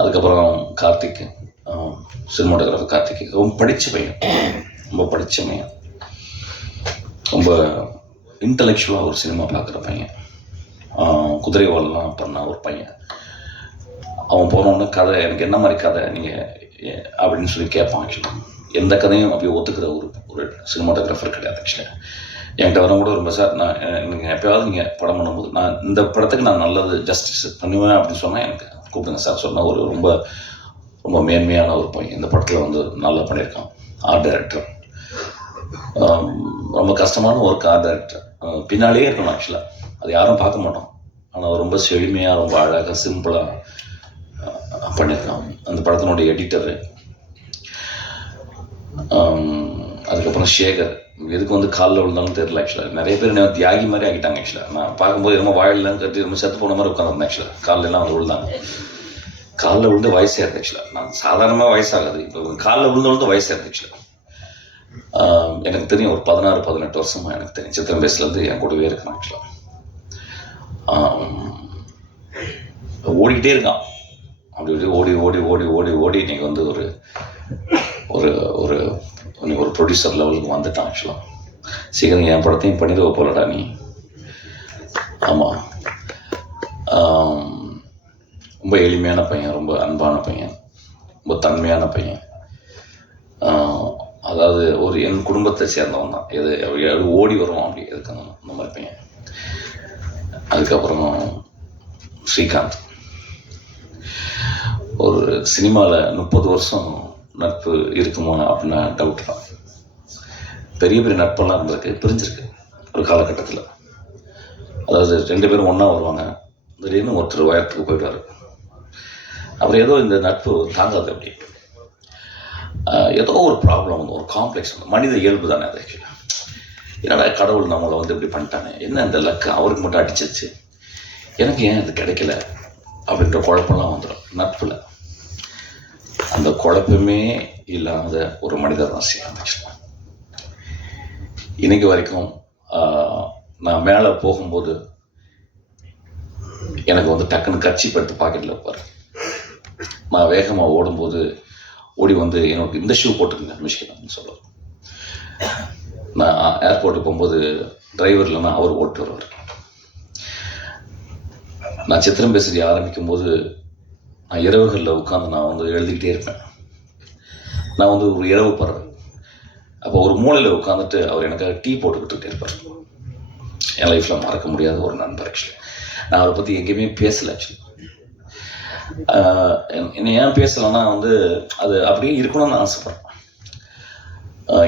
அதுக்கப்புறம் கார்த்திக், சினிமாட்டோகிராஃபர் கார்த்திக் ரொம்ப படித்த பையன், ரொம்ப படித்த பையன், ரொம்ப இன்டலெக்சுவலாக ஒரு சினிமா பார்க்குற பையன். குதிரைவாலெலாம் பண்ண ஒரு பையன். அவன் போனோடனே கதை எனக்கு என்ன மாதிரி கதை நீங்கள் அப்படின்னு சொல்லி கேட்பான். ஆக்சுவலாக எந்த கதையும் அப்படியே ஒத்துக்கிற ஒரு சினிமாட்டோகிராஃபர் கிடையாது. ஆக்சுவலாக என்கிட்ட வர கூட ரொம்ப சார் நான் நீங்கள் எப்போயாவது நீங்கள் படம் பண்ணும்போது நான் இந்த படத்துக்கு நான் நல்லது ஜஸ்டிஸ் பண்ணுவேன் அப்படின்னு சொன்னால் எனக்கு கூப்பிடுங்க சார் சொன்னால் ஒரு ரொம்ப ரொம்ப மேன்மையான ஒரு பையன். இந்த படத்தில் வந்து நல்லா பண்ணியிருக்கான். ஆர்ட் டைரக்டர், ரொம்ப கஷ்டமான ஒர்க். ஆர்ட் டைரக்டர் பின்னாலேயே இருக்கணும். ஆக்சுவலாக அது யாரும் பார்க்க மாட்டோம். ஆனால் ரொம்ப செழுமையாக ரொம்ப அழகாக சிம்பிளாக பண்ணியிருக்கான். அந்த படத்தினுடைய எடிட்டரு, அதுக்கப்புறம் சேகர். எதுக்கு வந்து காலில் விழுந்தாலும் தெரியல. ஆக்சுவலாக நிறைய பேர் என்ன தியாகி மாதிரி ஆகிட்டாங்க. ஆக்சுவலாக நான் பார்க்கும்போது ரொம்ப வாயிலாம் கட்டி ரொம்ப செத்து போன மாதிரி உட்காந்துருந்தேன். ஆக்சுவலாக காலிலெல்லாம் வந்து விழுந்தாங்க. காலில் விழுந்து வயசாயிருது. ஆக்சுவலாக நான் சாதாரணமாக வயசாகாது, இப்போ காலில் விழுந்து வயசாயிருது. ஆக்சுவலாக எனக்கு தெரியும் ஒரு 16-18 வருஷமாக எனக்கு தெரியும். சித்திரம் வயசுலேருந்து என் கூடவே இருக்கிறேன். ஆக்சுவலாக ஓடிக்கிட்டே இருக்கான். அப்படி ஓடி ஓடி ஓடி ஓடி ஓடி இன்னைக்கு வந்து ஒரு ஒரு ஒரு இன்னைக்கு ஒரு ப்ரொடியூசர் லெவலுக்கு வந்துட்டான். ஆக்சுவலாக சீக்கிரம் என் படத்தையும் பண்ணிடுவ போலடா நீ. ஆமாம், ரொம்ப எளிமையான பையன், ரொம்ப அன்பான பையன், ரொம்ப தன்மையான பையன். அதாவது ஒரு என் குடும்பத்தை சேர்ந்தவன் தான். எது ஓடி வருவான் அப்படி எதுக்கு அந்த மாதிரி பையன். அதுக்கப்புறம் ஸ்ரீகாந்த், ஒரு சினிமாவில் 30 வருஷம் நட்பு இருக்குமா அப்படின்னா டவுட் தான். பெரிய பெரிய நட்பெல்லாம் இருந்திருக்கு, பிரிஞ்சிருக்கு ஒரு காலகட்டத்தில். அதாவது 2 பேரும் ஒன்றா வருவாங்க, திடீர்னு ஒருத்தர் உயரத்துக்கு போயிடுவார். அப்புறம் ஏதோ இந்த நட்பு தாங்காது. அப்படி ஏதோ ஒரு ப்ராப்ளம் வந்து ஒரு காம்ப்ளெக்ஸ் வந்து மனித இயல்பு தானே அது. ஆக்சுவலாக என்னடா கடவுள் நம்மளை வந்து இப்படி பண்ணிட்டானே, என்ன இந்த லக்கு அவருக்கு மட்டும் அடிச்சிச்சு, எனக்கு ஏன் இது கிடைக்கல அப்படின்ற குழப்பம்லாம் வந்துடும் நட்பில். அந்த குழப்பமே இல்லாத ஒரு மனிதர் தான் ஸ்ரீகாந்த். இன்னைக்கு வரைக்கும் நான் மேலே போகும்போது எனக்கு வந்து டக்குன்னு கட்சி படுத்து பாக்கெட்டில் வைப்பார். நான் வேகமாக ஓடும்போது ஓடி வந்து எனக்கு இந்த ஷூ போட்டுருங்க மிஷ்கின்னு சொல்லுவார். நான் ஏர்போர்ட்டுக்கு போகும்போது டிரைவர் இல்லைன்னா அவர் ஓட்டு வருவார். நான் சித்திரம் பேசுறி ஆரம்பிக்கும் போது நான் இரவுகளில் உட்காந்து நான் வந்து எழுதிக்கிட்டே இருப்பேன். நான் வந்து ஒரு இரவு படுறேன். அப்போ ஒரு மூலையில் உட்காந்துட்டு அவர் எனக்காக டீ போட்டுக்கிட்டே இருப்பார். என் லைஃப்பில் மறக்க முடியாத ஒரு நண்பர். ஆக்சுவலி நான் அவரை பற்றி எங்கேயுமே பேசலை. ஆக்சுவலி என்னை ஏன் பேசலைன்னா வந்து அது அப்படியே இருக்கணும்னு நான் ஆசைப்பட்றேன்.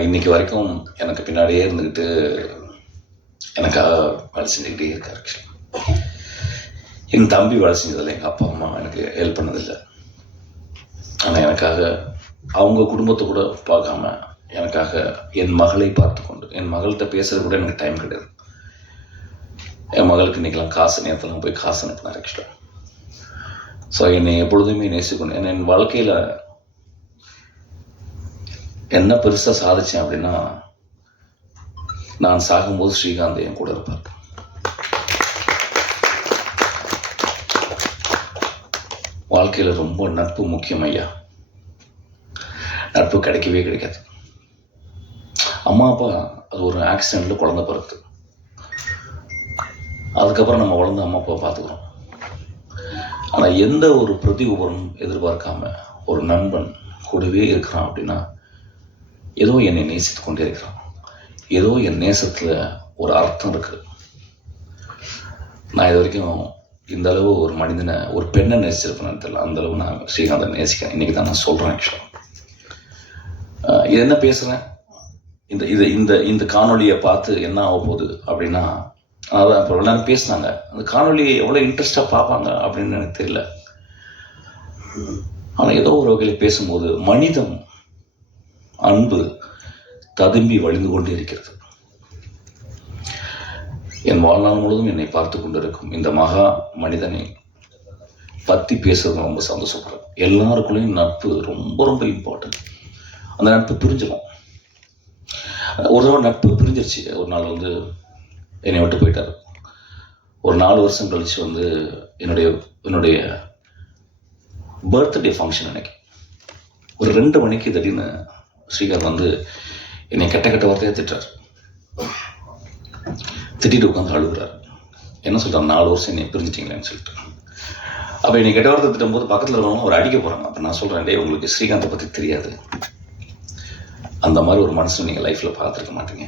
இன்னைக்கு வரைக்கும் எனக்கு பின்னாடியே இருந்துக்கிட்டு எனக்காக வேலை செஞ்சுக்கிட்டே இருக்கார். ஆக்சுவலி என் தம்பி வேலை செஞ்சதில்லை, எங்கள் அப்பா அம்மா எனக்கு ஹெல்ப் பண்ணதில்லை. ஆனால் எனக்காக அவங்க குடும்பத்தை கூட பார்க்காம எனக்காக என் மகளை பார்த்து கொண்டு, என் மகள்கிட்ட பேசுறது கூட எனக்கு டைம் கிடையாது. என் மகளுக்கு இன்றைக்கெல்லாம் காசு நேரத்தெல்லாம் போய் காசு அனுப்பினார். ஆக்சுவலாக ஸோ என்னை எப்பொழுதுமே நேசிக்கணும். என் வாழ்க்கையில் என்ன பெருசாக சாதித்தேன் அப்படின்னா, நான் சாகும்போது ஸ்ரீகாந்த் என் கூட இருப்பார். வாழ்க்கையில் ரொம்ப நட்பு முக்கியம் ஐயா. நட்பு கிடைக்கவே கிடைக்காது. அம்மா அப்பா அது ஒரு ஆக்சிடெண்ட்டில் குழந்தை பிறகு, அதுக்கப்புறம் நம்ம வளர்ந்து அம்மா அப்பா பார்த்துக்கிறோம். ஆனால் எந்த ஒரு பிரதி உபரம் எதிர்பார்க்காம ஒரு நண்பன் கூடவே இருக்கிறான் அப்படின்னா ஏதோ என்னை நேசித்து கொண்டே இருக்கிறான். ஏதோ என் நேசத்தில் ஒரு அர்த்தம் இருக்குது. நான் இது வரைக்கும் இந்த அளவு ஒரு மனிதனை, ஒரு பெண்ணை நேசிச்சிருப்பேன்னு தெரியல. அந்த அளவு நான் ஸ்ரீகாந்தை நேசிக்கிறேன். இன்றைக்கி தான் நான் சொல்கிறேன். ஆக்சுவலாக இது என்ன பேசுகிறேன், இந்த காணொலியை பார்த்து என்ன ஆக போகுது அப்படின்னா, அதான் இப்போ எல்லாரும் பேசினாங்க, அந்த காணொலியை எவ்வளோ இன்ட்ரெஸ்டாக பார்ப்பாங்க அப்படின்னு எனக்கு தெரியல. ஆனால் ஏதோ ஒரு வகையில் பேசும்போது மனிதம், அன்பு ததும்பி வழிந்து கொண்டே இருக்கிறது. என் வாழ்நாள் முழுவதும் என்னை பார்த்து கொண்டிருக்கும் இந்த மகா மனிதனை பற்றி பேசுறது ரொம்ப சந்தோஷப்படுறேன். எல்லாருக்குள்ளேயும் நட்பு ரொம்ப ரொம்ப இம்பார்ட்டன்ட். அந்த நட்பு பிரிஞ்சிடும். ஒரு தடவை நட்பு பிரிஞ்சிருச்சு. ஒரு நாள் வந்து என்னை விட்டு போயிட்டார். ஒரு 4 வருஷம் கழிச்சு வந்து என்னுடைய பர்த்டே ஃபங்க்ஷன் அன்னைக்கு ஒரு 2 மணிக்கு திடீர்னு ஸ்ரீகாந்த் வந்து என்னை கெட்ட வார்த்தையாக திட்டுறாரு. திட்டிட்டு உட்காந்து அழுகுறாரு. என்ன சொல்கிறார், 4 வருஷம் என்னை பிரிஞ்சிட்டிங்களேன்னு சொல்லிட்டு. அப்போ என்னை கெட்ட வார்த்தை திட்டும்போது பக்கத்தில் இருக்கிறவங்க அவர் அடிக்க போகிறாங்க. அப்போ நான் சொல்கிறேன், டே உங்களுக்கு ஸ்ரீகாந்தை பற்றி தெரியாது, அந்த மாதிரி ஒரு மனுஷன் நீங்கள் லைஃப்பில் பார்த்துருக்க மாட்டீங்க.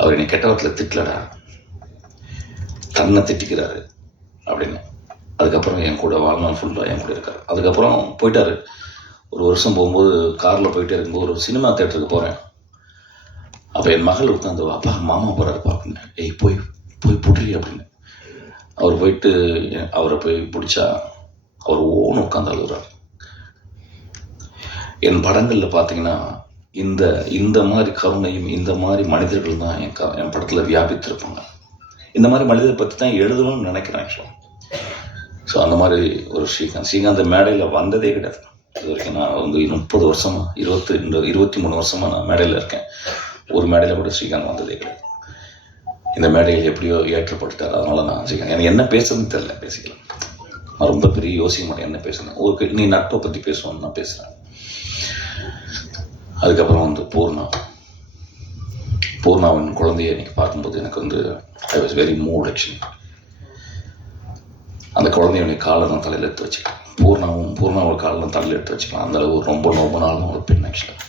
அவர் என்னை கெட்ட வார்த்தையில் திட்டலடா, தன்னை திட்டிக்கிறாரு அப்படின்னு. அதுக்கப்புறம் என் கூட வாழ்நாள் ஃபுல்லாக என் கூட இருக்கார். அதுக்கப்புறம் போயிட்டார். ஒரு வருஷம் போகும்போது காரில் போயிட்டே இருக்கும்போது ஒரு சினிமா தேட்டருக்கு போகிறேன். அப்போ என் மகள் உட்காந்து, அப்பா மாமா போகிறாருப்பா அப்படின்னு. ஏய் போய் போய் புட்றி அப்படின்னு. அவர் போயிட்டு அவரை போய் பிடிச்சா அவர் ஓன்னு உட்காந்து அழுகுறார். என் படங்களில் பார்த்தீங்கன்னா இந்த மாதிரி கருணையும் இந்த மாதிரி மனிதர்கள் தான் என் படத்தில் வியாபித்திருப்பாங்க. இந்த மாதிரி மனிதரை பற்றி தான் எழுதணும்னு நினைக்கிறேன் ஆக்சுவலாக. ஸோ அந்த மாதிரி ஒரு ஸ்ரீகாந்த் மேடையில் வந்ததே கிடையாது இது வரைக்கும். நான் வந்து 30 வருஷமாக 23 வருஷமாக நான் மேடையில் இருக்கேன். ஒரு மேடையில் கூட ஸ்ரீகாந்த் வந்ததே கிடையாது. இந்த மேடையில் எப்படியோ ஏற்றப்பட்டுட்டார். அதனால் நான் ஸ்ரீகாந்த் எனக்கு என்ன பேசுறதுன்னு தெரியல. பேசிக்கலாம், நான் ரொம்ப பெரிய யோசிக்க மாட்டேன் என்ன பேசுனேன். நீ நட்பை பற்றி பேசுவோன்னு நான் பேசுகிறேன். அதுக்கப்புறம் வந்து பூர்ணாவின் குழந்தைய எனக்கு பார்க்கும்போது எனக்கு வந்து I was very mood actually. அந்த குழந்தையுடைய காலை நான் தலையில் எடுத்து வச்சுக்கலாம். பூர்ணாவோட காலை நான் தலையில் எடுத்து வச்சுக்கலாம். அந்தளவு ரொம்ப நோபனாலும் ஒரு பெண் ஆக்சுவலாக.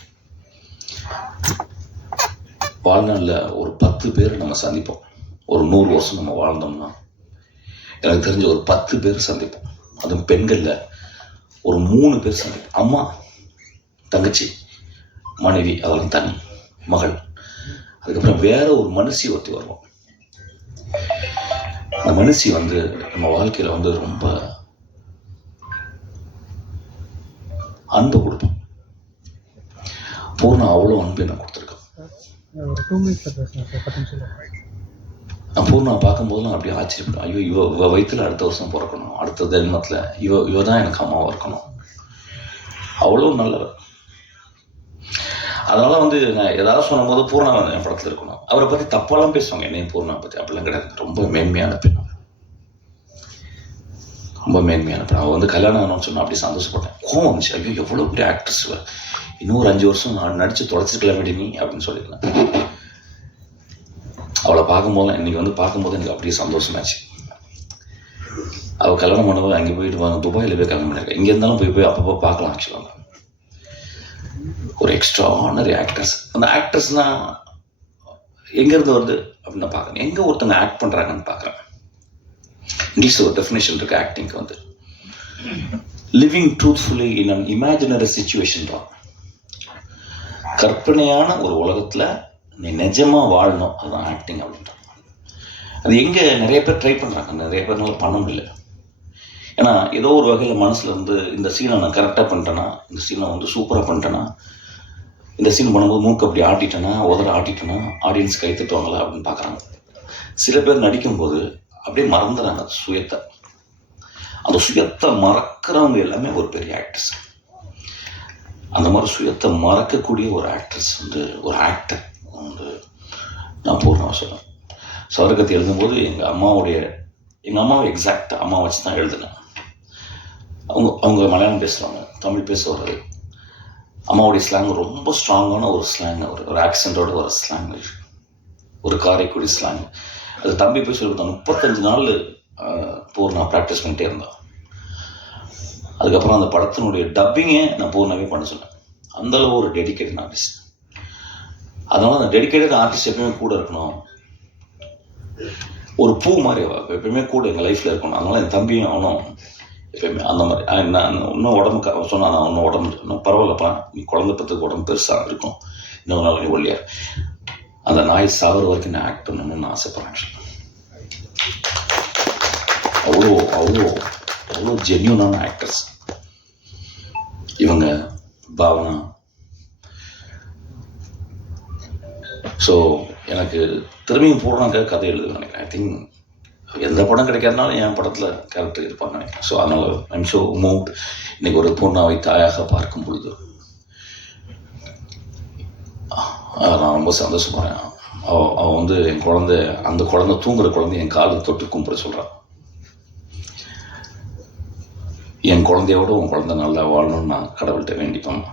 வாழ்நாளில் ஒரு 10 பேர் நம்ம சந்திப்போம். ஒரு 100 வருஷம் நம்ம வாழ்ந்தோம்னா எனக்கு தெரிஞ்ச ஒரு 10 பேர் சந்திப்போம். அதுவும் பெண்களில் ஒரு 3 பேர் சந்திப்போம். அம்மா, தங்கச்சி, மனைவி, அதெல்லாம் தனி, மகள். அதுக்கப்புறம் வேற ஒரு மனுஷி ஒருத்தி வருவோம். அந்த மனுஷி வந்து நம்ம வாழ்க்கையில் வந்து ரொம்ப அன்பை கொடுப்போம். பூர்ணா அவ்வளோ அன்பு எனக்கு கொடுத்துருக்கோம். நான் பூர்ணா பார்க்கும்போதெல்லாம் அப்படியே ஆச்சரியப்படும். ஐயோ இவ வயிற்றுல அடுத்த வருஷம் பிறக்கணும், அடுத்த ஜென்மத்தில் இவ தான் எனக்கு அம்மாவாக இருக்கணும். அவ்வளோ நல்லவர். அதனால வந்து நான் ஏதாவது சொல்லும்போது பூர்ணா என் படத்தில் இருக்கணும். அவரை பற்றி தப்பாலாம் பேசுவாங்க, என்னையும் பூர்ணா பற்றி. அப்படிலாம் கிடையாது. ரொம்ப மேன்மையான பெண், ரொம்ப மேன்மையான பெண். அவள் வந்து கல்யாணம் ஆகணும்னு சொன்னால் அப்படி சந்தோஷப்பட்டேன். கோவம் வந்துச்சு, ஐயோ எவ்வளோ பெரிய ஆக்ட்ரஸ், இன்னும் ஒரு 5 வருஷம் நான் நடித்து தொலைச்சிருக்கலாம் வேண்டி நீ அப்படின்னு சொல்லியிருந்தேன். அவளை பார்க்கும்போது இன்னைக்கு வந்து பார்க்கும்போது எனக்கு அப்படியே சந்தோஷமாச்சு. அவள் கல்யாணம் பண்ணவோ அங்கே போயிட்டு துபாயில் போய் கல்யாணம் பண்ணியிருக்கேன். இங்கே இருந்தாலும் போய் அப்பப்போ பார்க்கலாம் ஆக்சுவலாக. ஒரு எக்ஸ்ட்ரானரி ஆக்டர்ஸ். அந்த ஆக்டர்ஸ்னால் எங்கேருந்து வருது அப்படின்னு நான் பார்க்குறேன். எங்கே ஒருத்தங்க ஆக்ட் பண்ணுறாங்கன்னு பார்க்குறேன். இங்கிலீஷ் ஒரு டெஃபினேஷன் இருக்குது ஆக்டிங்க்கு வந்து, living truthfully in an imaginary situation தான். கற்பனையான ஒரு உலகத்தில் நீ நிஜமாக வாழணும், அதுதான் ஆக்டிங் அப்படின்றாங்க. அது எங்கே நிறைய பேர் ட்ரை பண்ணுறாங்க, நிறைய பேர்னால பண்ண முடியல. ஏன்னா ஏதோ ஒரு வகையில் மனசில் வந்து இந்த சீனை நான் கரெக்டாக பண்ணிட்டேன்னா, இந்த சீனை வந்து சூப்பராக பண்ணிட்டேன்னா, இந்த சீன் பண்ணும்போது மூக்கு அப்படி ஆட்டிட்டேன்னா, ஆட்டிட்டேன்னா ஆடியன்ஸ் கை தட்டுவாங்களா அப்படின்னு பார்க்குறாங்க. சில பேர் நடிக்கும்போது அப்படியே மறந்துடுறாங்க சுயத்தை. அந்த சுயத்தை மறக்கிறவங்க எல்லாமே ஒரு பெரிய ஆக்ட்ரஸ். அந்த மாதிரி சுயத்தை மறக்கக்கூடிய ஒரு ஆக்ட்ரஸ் வந்து ஒரு ஆக்டர் வந்து நான் பூர்ணா சொல்லுவேன். சவரகத்தை எழுதும்போது எங்கள் அம்மாவை எக்ஸாக்ட் அம்மா வச்சு தான் எழுதினேன். அவங்க மலையாளம் பேசுகிறாங்க, தமிழ் பேச வர்றது. அம்மாவுடைய ஸ்லாங் ரொம்ப ஸ்ட்ராங்கான ஒரு ஸ்லாங், ஒரு ஆக்சென்டோட ஒரு ஸ்லாங், ஒரு காரைக்குடி ஸ்லாங். அது தம்பி போய் சொல்லி கொடுத்தாங்க. 35 நாள் பூர்ணா ப்ராக்டிஸ் பண்ணிட்டே இருந்தான். அதுக்கப்புறம் அந்த படத்தினுடைய டப்பிங்கே நான் பூர்ணாவே பண்ண சொன்னேன். அந்தளவு ஒரு டெடிக்கேட்டட் ஆர்டிஸ்ட். அதனால அந்த டெடிக்கேட்டட் ஆர்டிஸ்ட் எப்பயுமே கூட இருக்கணும். ஒரு பூ மாதிரி எப்பயுமே கூட எங்கள் லைஃப்பில் இருக்கணும். அதனால என் தம்பியும் அவனும் எப்பயுமே அந்த மாதிரி. நான் இன்னும் உடம்பு சொன்னா, நான் இன்னும் உடம்பு இன்னும் பரவாயில்லப்பா, நீ குழந்தை பத்துக்கு உடம்பு பெருசாக இருக்கும், இன்னொரு நாள் நீ ஒல்லியா. அந்த நாய் சாகுற வரைக்கும் நான் ஆக்ட் பண்ணணும்னு நான் ஆசைப்படுறேன். அவ்வளோ அவ்வளோ அவ்வளோ ஜென்யூனான ஆக்டர்ஸ் இவங்க, பாவனா. ஸோ எனக்கு திரும்பியும் பூர்ணாக்க கதை எழுதுன்னு நினைக்கிறேன். ஐ திங்க் எந்த படம் கிடைக்காதனாலும் என் படத்தில் கேரக்டர் இருப்பான்னு நினைக்கிறேன். ஸோ அதனால் ஐம் ஸோ மூவ்ட். இன்னைக்கு ஒரு பூர்ணாவை தாயாக பார்க்கும் பொழுது நான் ரொம்ப சந்தோஷப்படுறேன். அவள் வந்து என் அந்த குழந்தை தூங்குற குழந்தை என் காலை தொட்டு கும்பிட சொல்கிறான். என் குழந்தையோட உன் குழந்தை நல்லா வாழணும்னு நான் கடவுள்கிட்ட வேண்டிப்பேம்மா.